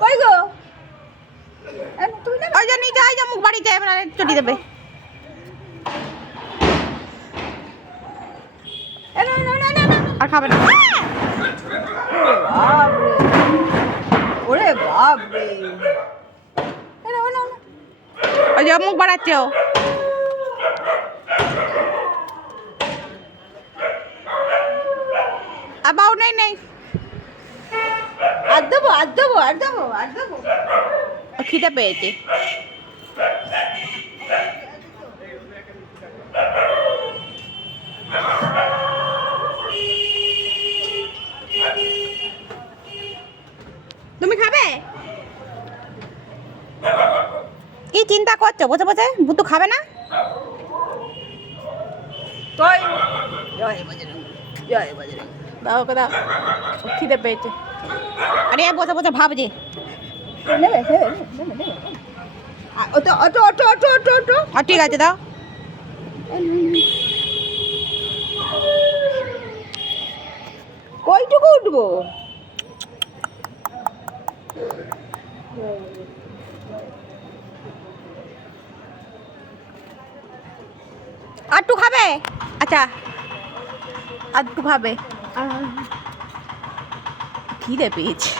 কই গো ওই যে নিচে আই যে মুখ বাড়িতে এবার চটি দেবে। আর খাবে না। ওরে বাপরে ওই যে মুখ বাড়াচ্ছে ও। আর বাউ নেই নেই আর দেবো আর দেবো আর দেবো আর দেবো খিদে পেয়েছে। তুমি খাবে? কি চিন্তা করছো বসে বসে? ভুতু খাবে না? কই জয় বজরং জয় বজরং দাও ওকে দাও, খিদে পেয়েছে। আরে বসে বসে ভাবছে। নেবে নেবে auto auto auto auto auto auto ঠিক আছে দাও। কইটুকু উঠবো? আর একটু খাবে? আচ্ছা আর একটু খাবে। খিদে পেয়েছে।